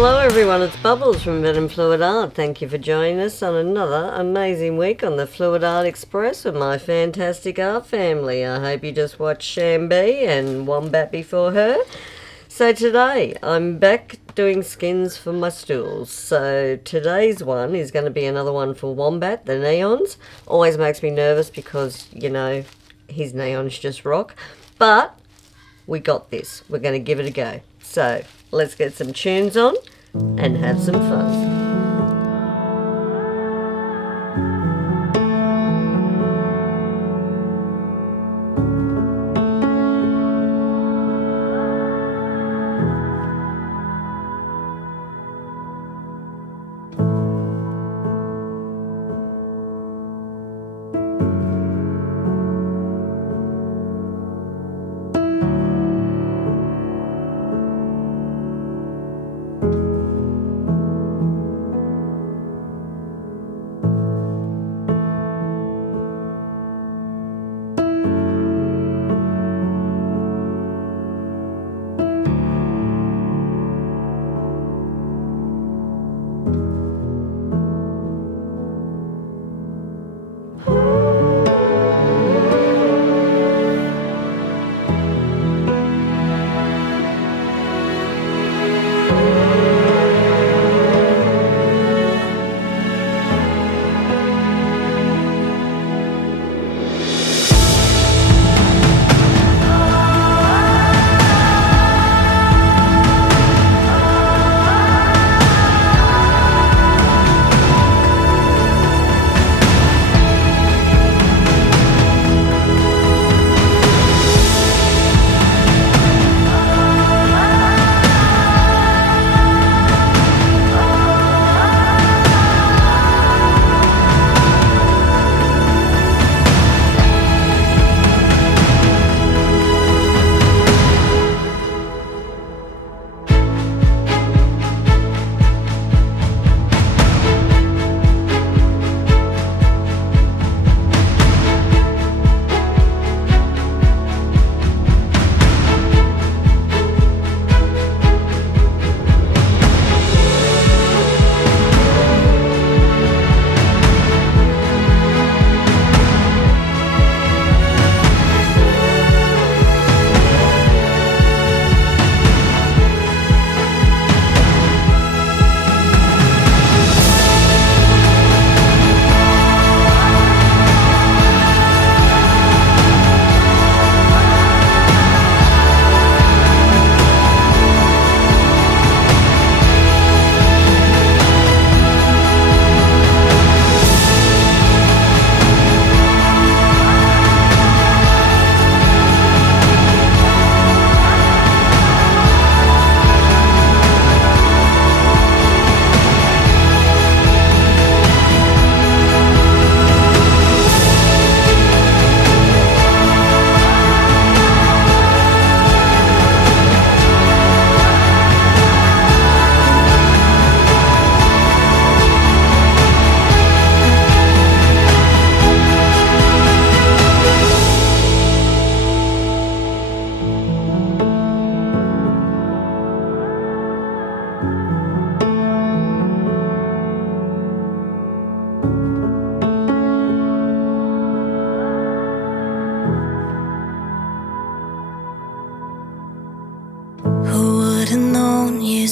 Hello everyone, it's Bubbles from venomfluidart. Thank you for joining us on another amazing week on the Fluid Art Express with my fantastic art family. I hope you just watched Shambi and Wombat before her. So today I'm back doing skins for my stools. So today's one is going to be another one for Wombat, the neons. Always makes me nervous because, you know, his neons just rock. But we got this. We're going to give it a go. So let's get some tunes on and have some fun.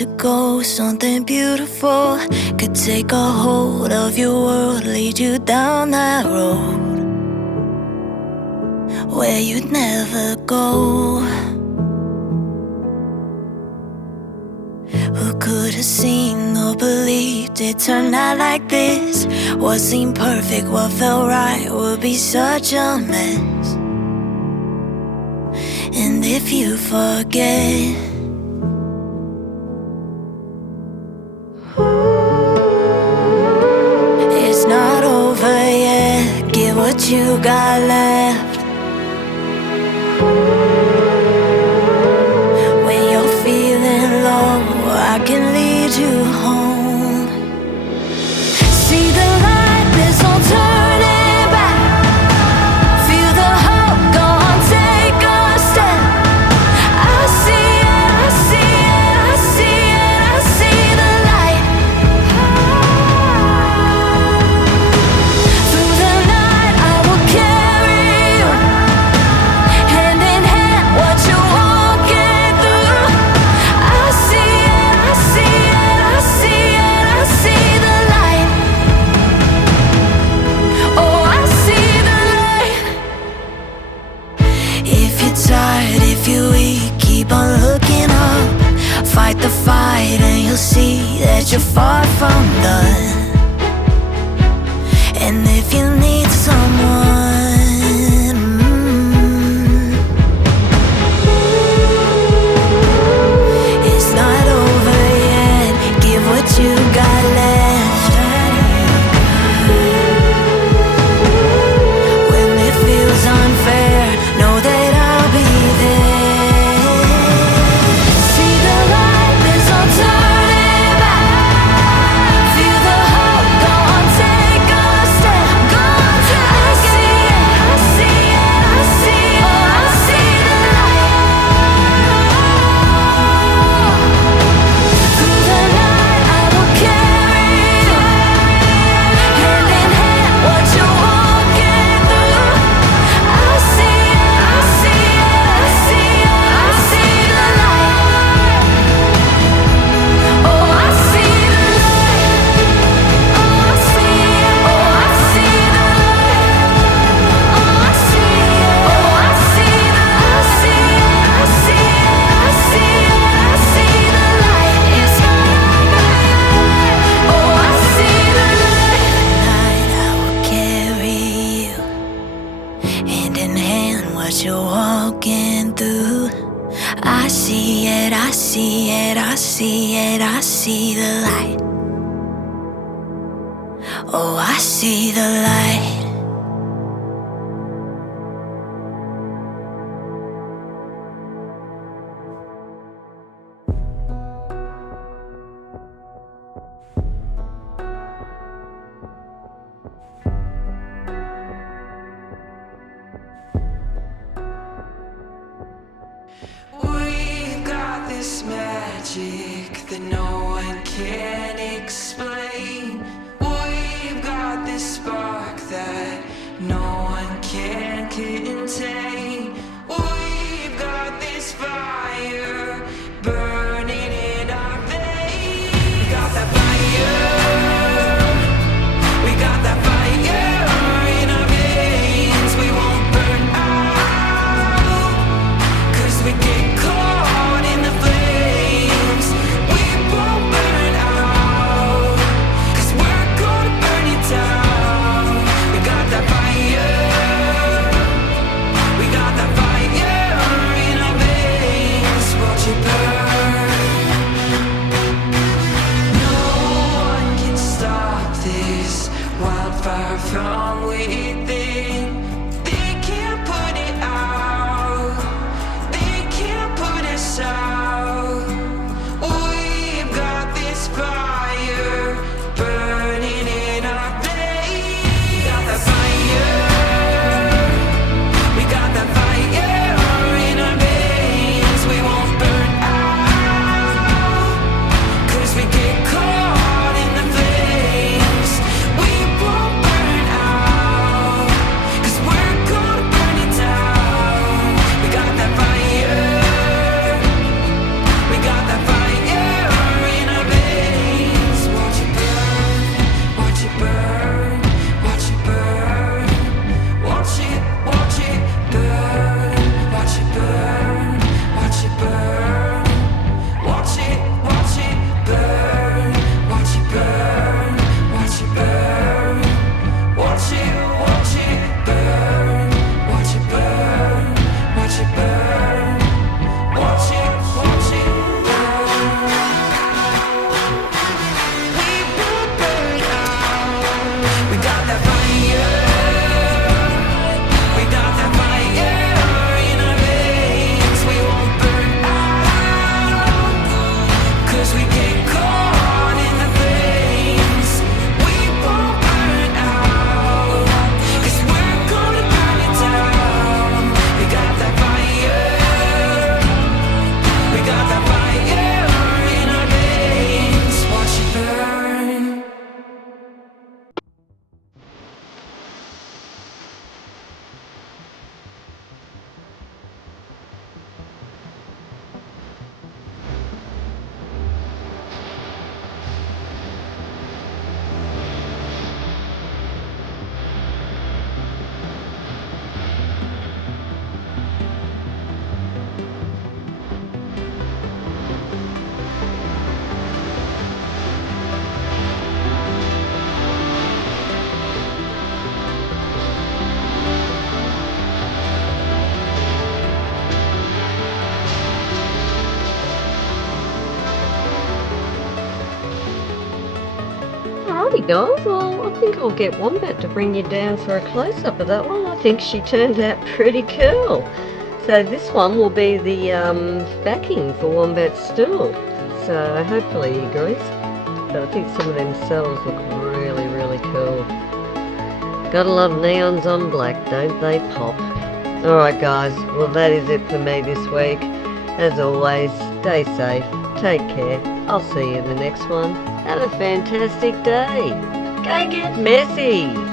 Ago, something beautiful could take a hold of your world, lead you down that road where you'd never go. Who could have seen or believed it turned out like this? What seemed perfect, what felt right would be such a mess. And if you forget, it's not over yet. Give what you got left. When you're feeling low, I can lead you home. See the light, there's no turning back. Feel the hope, go on, take a step. I see it, I see it, I see it, I see the the fight and you'll see that you're far from done. And if you need someone, it's not over yet. Give what you got left. When it feels unfair, know that I'll be there. See the light, there's no turning back. Feel the hope, go on, take a step. Go on, take I see it, I see it, I see it. Oh, I see the light. Through the night I will carry you. Hand in hand, what you're walking through. I see it, I see it, I see it, I see the light. Oh, I see the light. Oh, I see it. Oh, I see the light. Oh, I see it. Oh, I see the I see it. I see it. I see it. I see the light. It's not over yet. Oh, I see the light. Tonight I will carry you. Hand in hand, what you're walking through. I see it, I see it, I see it, I see the light. Oh, I see the light. We've got this magic that no one can explain. We've got this spark that no one can contain. We've got this fire burning in our veins. We got that fire. We got that fire in our veins. We won't burn out. 'Cause we get caught in the flames. We won't burn out. Alrighty guys, well I think I'll get Wombat to bring you down for a close-up of that one. I think she turned out pretty cool. So this one will be the backing for Wombat's stool. So hopefully he agrees. But I think some of them cells look really, really cool. Gotta love neons on black, don't they pop? Alright guys, well that is it for me this week. As always, stay safe, take care, I'll see you in the next one. Have a fantastic day. Go get messy!